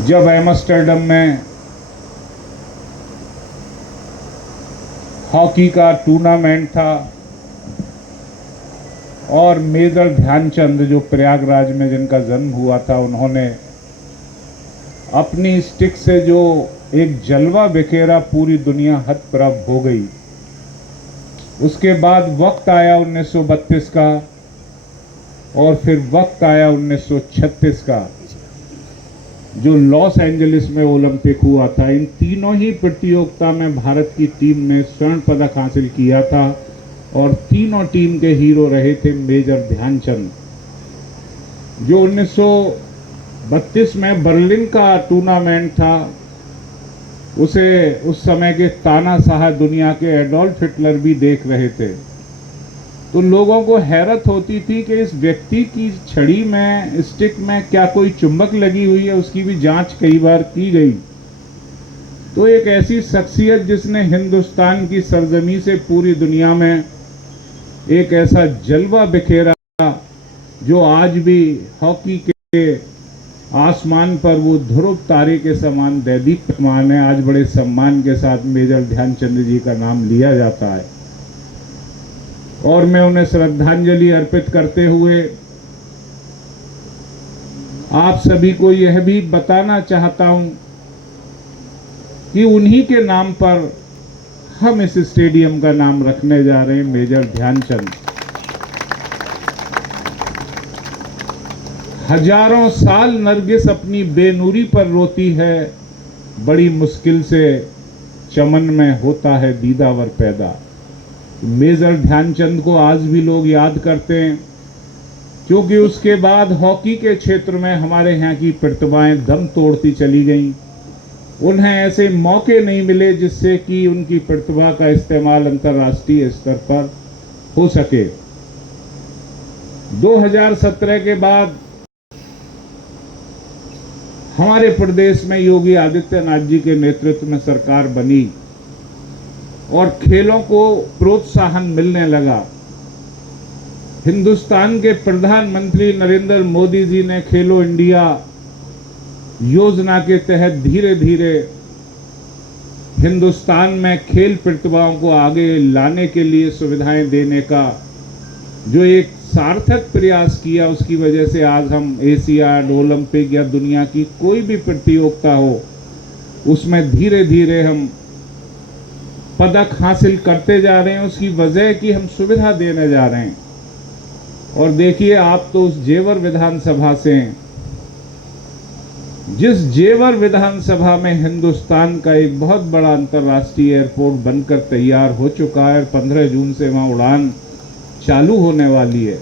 जब एम्स्टर्डम में हॉकी का टूर्नामेंट था और मेजर ध्यानचंद जो प्रयागराज में जिनका जन्म हुआ था, उन्होंने अपनी स्टिक से जो एक जलवा बिखेरा, पूरी दुनिया हतप्रभ हो गई। उसके बाद वक्त आया 1932 का और फिर वक्त आया 1936 का, जो लॉस एंजलिस में ओलंपिक हुआ था। इन तीनों ही प्रतियोगिता में भारत की टीम ने स्वर्ण पदक हासिल किया था और तीनों टीम के हीरो रहे थे मेजर ध्यानचंद। जो 1932 में बर्लिन का टूर्नामेंट था, उसे उस समय के तानाशाह दुनिया के एडोल्फ हिटलर भी देख रहे थे। तो लोगों को हैरत होती थी कि इस व्यक्ति की छड़ी में, स्टिक में क्या कोई चुंबक लगी हुई है। उसकी भी जांच कई बार की गई। तो एक ऐसी शख्सियत जिसने हिंदुस्तान की सरजमी से पूरी दुनिया में एक ऐसा जलवा बिखेरा, जो आज भी हॉकी के आसमान पर वो ध्रुव तारे के समान दैदीप्यमान है। आज बड़े सम्मान के साथ मेजर ध्यानचंद जी का नाम लिया जाता है और मैं उन्हें श्रद्धांजलि अर्पित करते हुए आप सभी को यह भी बताना चाहता हूं कि उन्हीं के नाम पर हम इस स्टेडियम का नाम रखने जा रहे हैं, मेजर ध्यानचंद। हजारों साल नरगिस अपनी बेनूरी पर रोती है, बड़ी मुश्किल से चमन में होता है दीदावर पैदा। मेजर ध्यानचंद को आज भी लोग याद करते हैं, क्योंकि उसके बाद हॉकी के क्षेत्र में हमारे यहाँ की प्रतिभाएं दम तोड़ती चली गईं। उन्हें ऐसे मौके नहीं मिले जिससे कि उनकी प्रतिभा का इस्तेमाल अंतर्राष्ट्रीय स्तर पर हो सके। 2017 के बाद हमारे प्रदेश में योगी आदित्यनाथ जी के नेतृत्व में सरकार बनी और खेलों को प्रोत्साहन मिलने लगा। हिंदुस्तान के प्रधानमंत्री नरेंद्र मोदी जी ने खेलो इंडिया योजना के तहत धीरे धीरे हिंदुस्तान में खेल प्रतिभाओं को आगे लाने के लिए सुविधाएं देने का जो एक सार्थक प्रयास किया, उसकी वजह से आज हम एशियाड, ओलंपिक या दुनिया की कोई भी प्रतियोगिता हो, उसमें धीरे धीरे हम पदक हासिल करते जा रहे हैं। उसकी वजह कि हम सुविधा देने जा रहे हैं। और देखिए, आप तो उस जेवर विधानसभा से हैं, जिस जेवर विधानसभा में हिंदुस्तान का एक बहुत बड़ा अंतर्राष्ट्रीय एयरपोर्ट बनकर तैयार हो चुका है और 15 जून से वहां उड़ान चालू होने वाली है।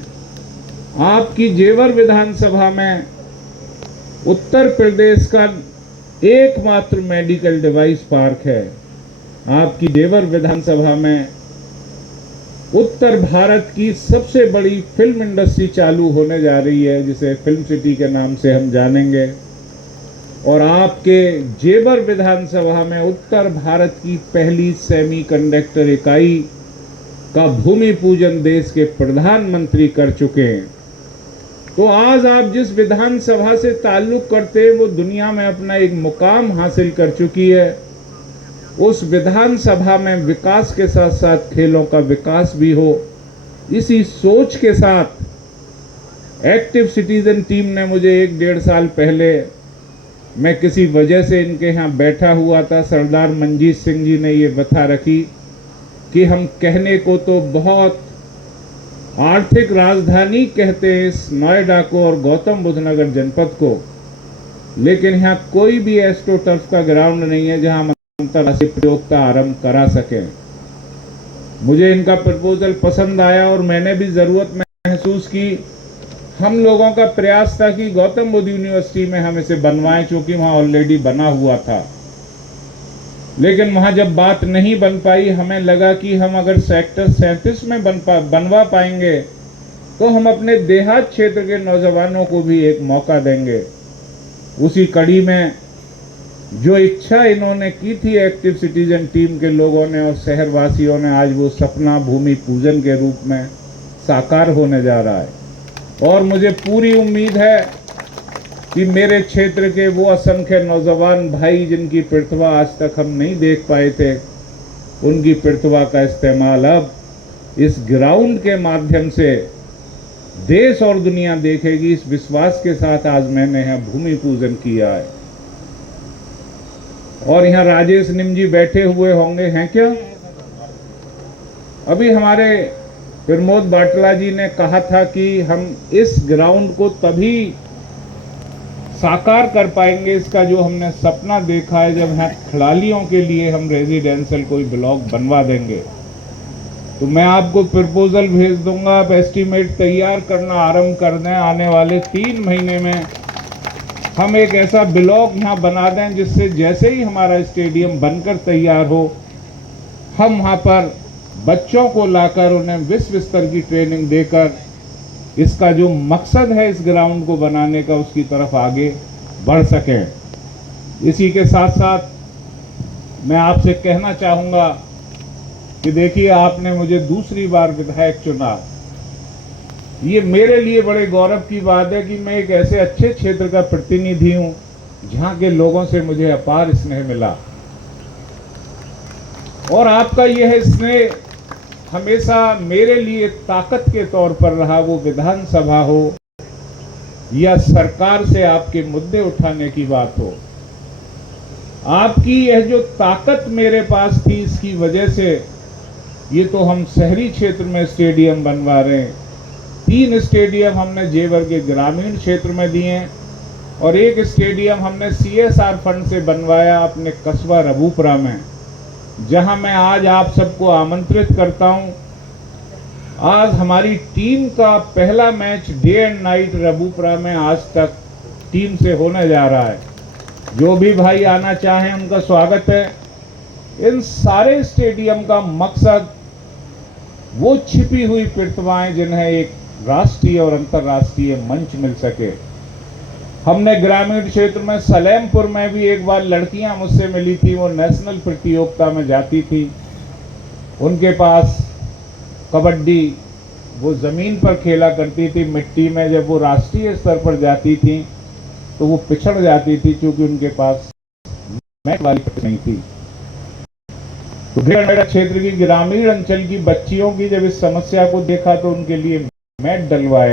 आपकी जेवर विधानसभा में उत्तर प्रदेश का एकमात्र मेडिकल डिवाइस पार्क है। आपकी जेवर विधानसभा में उत्तर भारत की सबसे बड़ी फिल्म इंडस्ट्री चालू होने जा रही है, जिसे फिल्म सिटी के नाम से हम जानेंगे। और आपके जेवर विधानसभा में उत्तर भारत की पहली सेमीकंडक्टर इकाई का भूमि पूजन देश के प्रधानमंत्री कर चुके हैं। तो आज आप जिस विधानसभा से ताल्लुक करते हैं, वो दुनिया में अपना एक मुकाम हासिल कर चुकी है। उस विधानसभा में विकास के साथ साथ खेलों का विकास भी हो, इसी सोच के साथ एक्टिव सिटीजन टीम ने मुझे 1-1.5 साल पहले, मैं किसी वजह से इनके यहाँ बैठा हुआ था, सरदार मंजीत सिंह जी ने ये बता रखी कि हम कहने को तो बहुत आर्थिक राजधानी कहते हैं इस नोएडा को और गौतम बुद्ध नगर जनपद को, लेकिन यहाँ कोई भी एस्ट्रोटर्फ का ग्राउंड नहीं है जहाँ हम अंतर्राष्ट्रीय प्रतियोगिता आरंभ करा सकें। मुझे इनका प्रपोजल पसंद आया और मैंने भी जरूरत महसूस की। हम लोगों का प्रयास था कि गौतम बुद्ध यूनिवर्सिटी में हम इसे बनवाएं, क्योंकि वहाँ ऑलरेडी बना हुआ था। लेकिन वहाँ जब बात नहीं बन पाई, हमें लगा कि हम अगर सेक्टर 37 में बनवा पाएंगे तो हम अपने देहात क्षेत्र के नौजवानों को भी एक मौका देंगे। उसी कड़ी में जो इच्छा इन्होंने की थी एक्टिव सिटीजन टीम के लोगों ने और शहरवासियों ने, आज वो सपना भूमि पूजन के रूप में साकार होने जा रहा है। और मुझे पूरी उम्मीद है कि मेरे क्षेत्र के वो असंख्य नौजवान भाई जिनकी प्रतिभा आज तक हम नहीं देख पाए थे, उनकी प्रतिभा का इस्तेमाल अब इस ग्राउंड के माध्यम से देश और दुनिया देखेगी। इस विश्वास के साथ आज मैंने यहाँ भूमि पूजन किया है। और यहाँ राजेश निम जी बैठे हुए होंगे, हैं क्या? अभी हमारे प्रमोद बाटला जी ने कहा था कि हम इस ग्राउंड को तभी साकार कर पाएंगे, इसका जो हमने सपना देखा है, जब यहाँ खिलाड़ियों के लिए हम रेजिडेंशियल कोई ब्लॉक बनवा देंगे। तो मैं आपको प्रपोजल भेज दूंगा, आप एस्टीमेट तैयार करना आरंभ कर दें। आने वाले 3 महीने में हम एक ऐसा ब्लॉक यहाँ बना दें जिससे जैसे ही हमारा स्टेडियम बनकर तैयार हो, हम वहाँ पर बच्चों को लाकर उन्हें विश्व स्तर की ट्रेनिंग देकर इसका जो मकसद है इस ग्राउंड को बनाने का, उसकी तरफ आगे बढ़ सकें। इसी के साथ साथ मैं आपसे कहना चाहूँगा कि देखिए, आपने मुझे दूसरी बार विधायक चुना। ये मेरे लिए बड़े गौरव की बात है कि मैं एक ऐसे अच्छे क्षेत्र का प्रतिनिधि हूँ जहाँ के लोगों से मुझे अपार स्नेह मिला। और आपका यह स्नेह हमेशा मेरे लिए ताकत के तौर पर रहा, वो विधानसभा हो या सरकार से आपके मुद्दे उठाने की बात हो। आपकी यह जो ताकत मेरे पास थी, इसकी वजह से ये तो हम शहरी क्षेत्र में स्टेडियम बनवा रहे हैं। 3 स्टेडियम हमने जेवर के ग्रामीण क्षेत्र में दिए और एक स्टेडियम हमने CSR फंड से बनवाया अपने कस्बा रबूपुरा में, जहां मैं आज आप सबको आमंत्रित करता हूं। आज हमारी टीम का पहला match day and night Rabupura में आज तक टीम से होने जा रहा है। जो भी भाई आना चाहें उनका स्वागत है। इन सारे स्टेडियम का मकसद वो छिपी हुई प्रतिभाएं जिन्हें एक राष्ट्रीय और अंतर्राष्ट्रीय मंच मिल सके। हमने ग्रामीण क्षेत्र में सलेमपुर में भी एक बार लड़कियां मुझसे मिली थी, वो नेशनल प्रतियोगिता में जाती थी, उनके पास कबड्डी वो ज़मीन पर खेला करती थी मिट्टी में। जब वो राष्ट्रीय स्तर पर जाती थी तो वो पिछड़ जाती थी क्योंकि उनके पास मैट वाली नहीं थी। तो ग्रेटर नोएडा क्षेत्र की ग्रामीण अंचल की बच्चियों की जब इस समस्या को देखा तो उनके लिए मैट डलवाया